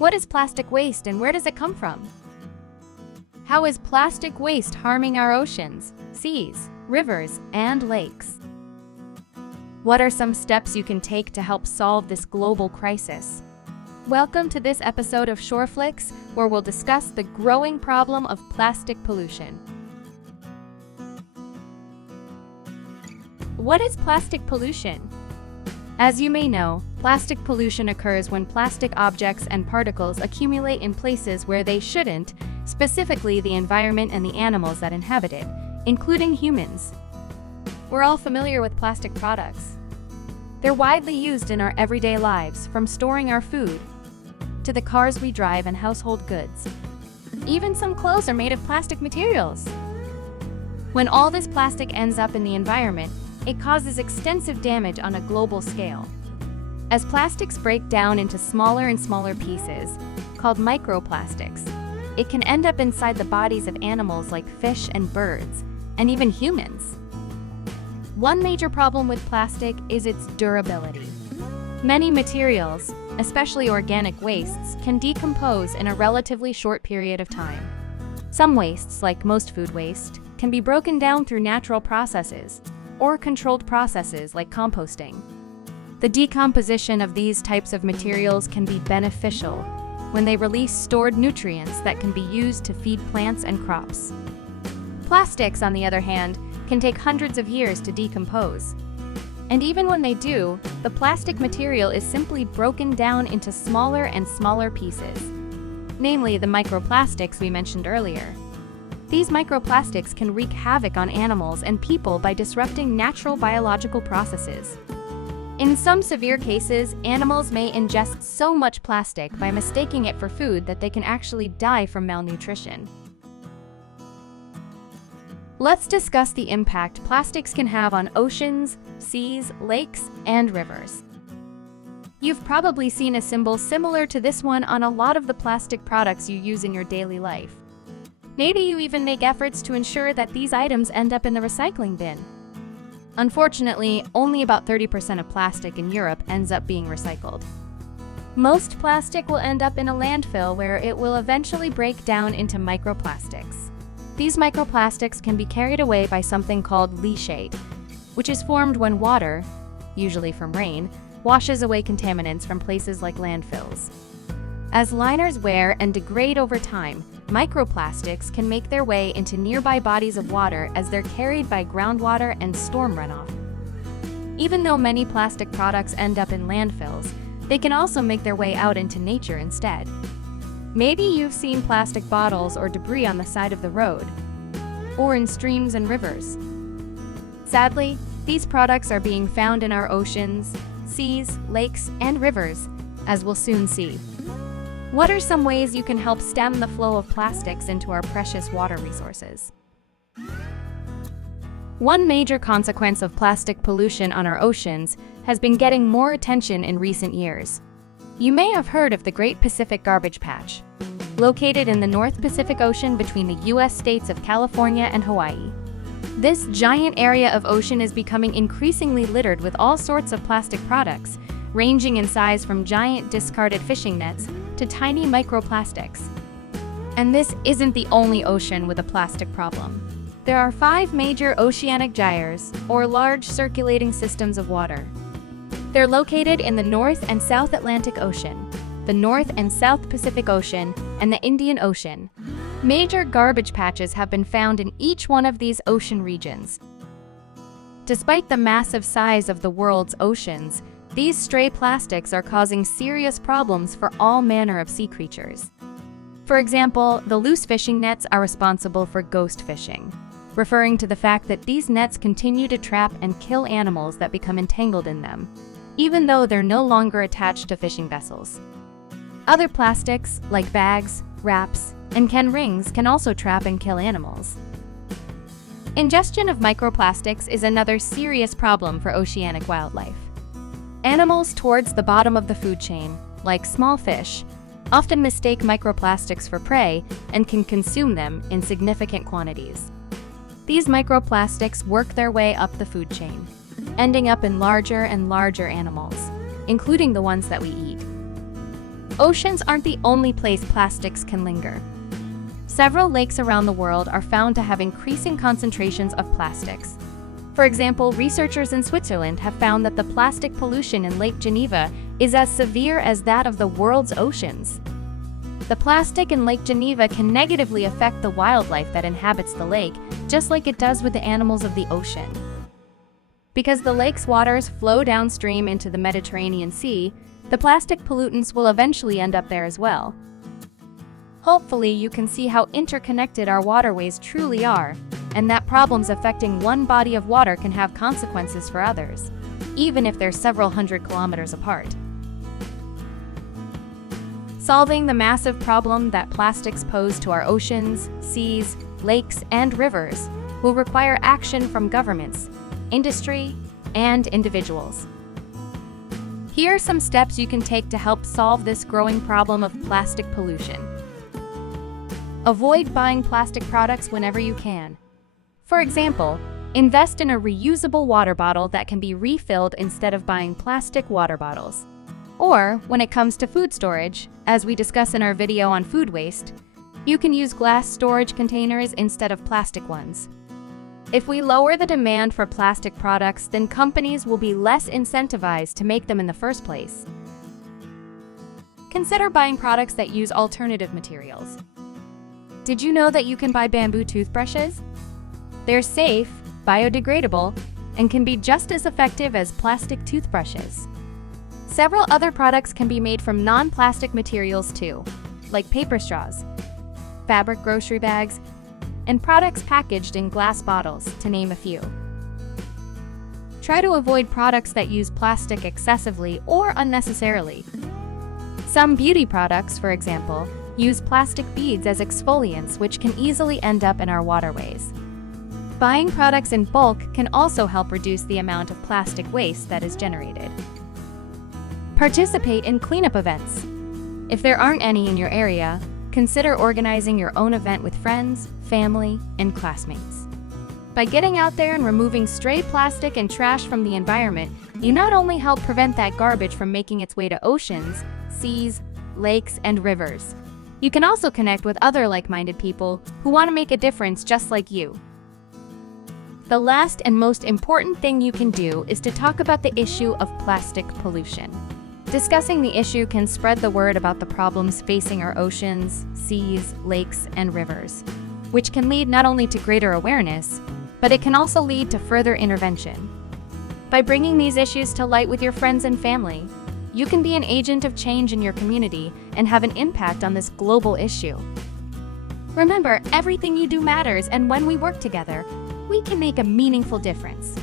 What is plastic waste and where does it come from? How is plastic waste harming our oceans, seas, rivers, and lakes? What are some steps you can take to help solve this global crisis? Welcome to this episode of Shoreflix, where we'll discuss the growing problem of plastic pollution. What is plastic pollution? As you may know, plastic pollution occurs when plastic objects and particles accumulate in places where they shouldn't, specifically the environment and the animals that inhabit it, including humans. We're all familiar with plastic products. They're widely used in our everyday lives, from storing our food to the cars we drive and household goods. Even some clothes are made of plastic materials. When all this plastic ends up in the environment, it causes extensive damage on a global scale. As plastics break down into smaller and smaller pieces, called microplastics, it can end up inside the bodies of animals like fish and birds, and even humans. One major problem with plastic is its durability. Many materials, especially organic wastes, can decompose in a relatively short period of time. Some wastes, like most food waste, can be broken down through natural processes, or controlled processes like composting. The decomposition of these types of materials can be beneficial when they release stored nutrients that can be used to feed plants and crops. Plastics, on the other hand, can take hundreds of years to decompose. And even when they do, the plastic material is simply broken down into smaller and smaller pieces, namely the microplastics we mentioned earlier. These microplastics can wreak havoc on animals and people by disrupting natural biological processes. In some severe cases, animals may ingest so much plastic by mistaking it for food that they can actually die from malnutrition. Let's discuss the impact plastics can have on oceans, seas, lakes, and rivers. You've probably seen a symbol similar to this one on a lot of the plastic products you use in your daily life. Maybe you even make efforts to ensure that these items end up in the recycling bin. Unfortunately, only about 30% of plastic in Europe ends up being recycled. Most plastic will end up in a landfill where it will eventually break down into microplastics. These microplastics can be carried away by something called leachate, which is formed when water, usually from rain, washes away contaminants from places like landfills. As liners wear and degrade over time, microplastics can make their way into nearby bodies of water as they're carried by groundwater and storm runoff. Even though many plastic products end up in landfills, they can also make their way out into nature instead. Maybe you've seen plastic bottles or debris on the side of the road, or in streams and rivers. Sadly, these products are being found in our oceans, seas, lakes, and rivers, as we'll soon see. What are some ways you can help stem the flow of plastics into our precious water resources? One major consequence of plastic pollution on our oceans has been getting more attention in recent years. You may have heard of the Great Pacific Garbage Patch, located in the North Pacific Ocean between the U.S. states of California and Hawaii. This giant area of ocean is becoming increasingly littered with all sorts of plastic products, ranging in size from giant discarded fishing nets to tiny microplastics. And this isn't the only ocean with a plastic problem. There are 5 major oceanic gyres, or large circulating systems of water. They're located in the North and South Atlantic Ocean, the North and South Pacific Ocean, and the Indian Ocean. Major garbage patches have been found in each one of these ocean regions. Despite the massive size of the world's oceans, these stray plastics are causing serious problems for all manner of sea creatures. For example, the loose fishing nets are responsible for ghost fishing, referring to the fact that these nets continue to trap and kill animals that become entangled in them, even though they're no longer attached to fishing vessels. Other plastics, like bags, wraps, and can rings, can also trap and kill animals. Ingestion of microplastics is another serious problem for oceanic wildlife. Animals towards the bottom of the food chain, like small fish, often mistake microplastics for prey and can consume them in significant quantities. These microplastics work their way up the food chain, ending up in larger and larger animals, including the ones that we eat. Oceans aren't the only place plastics can linger. Several lakes around the world are found to have increasing concentrations of plastics. For example, researchers in Switzerland have found that the plastic pollution in Lake Geneva is as severe as that of the world's oceans. The plastic in Lake Geneva can negatively affect the wildlife that inhabits the lake, just like it does with the animals of the ocean. Because the lake's waters flow downstream into the Mediterranean Sea, the plastic pollutants will eventually end up there as well. Hopefully, you can see how interconnected our waterways truly are, and that problems affecting one body of water can have consequences for others, even if they're several hundred kilometers apart. Solving the massive problem that plastics pose to our oceans, seas, lakes, and rivers will require action from governments, industry, and individuals. Here are some steps you can take to help solve this growing problem of plastic pollution. Avoid buying plastic products whenever you can. For example, invest in a reusable water bottle that can be refilled instead of buying plastic water bottles. Or, when it comes to food storage, as we discuss in our video on food waste, you can use glass storage containers instead of plastic ones. If we lower the demand for plastic products, then companies will be less incentivized to make them in the first place. Consider buying products that use alternative materials. Did you know that you can buy bamboo toothbrushes? They're safe, biodegradable, and can be just as effective as plastic toothbrushes. Several other products can be made from non-plastic materials too, like paper straws, fabric grocery bags, and products packaged in glass bottles, to name a few. Try to avoid products that use plastic excessively or unnecessarily. Some beauty products, for example, use plastic beads as exfoliants, which can easily end up in our waterways. Buying products in bulk can also help reduce the amount of plastic waste that is generated. Participate in cleanup events. If there aren't any in your area, consider organizing your own event with friends, family, and classmates. By getting out there and removing stray plastic and trash from the environment, you not only help prevent that garbage from making its way to oceans, seas, lakes, and rivers. You can also connect with other like-minded people who want to make a difference just like you. The last and most important thing you can do is to talk about the issue of plastic pollution. Discussing the issue can spread the word about the problems facing our oceans, seas, lakes, and rivers, which can lead not only to greater awareness, but it can also lead to further intervention. By bringing these issues to light with your friends and family, you can be an agent of change in your community and have an impact on this global issue. Remember, everything you do matters, and when we work together, we can make a meaningful difference.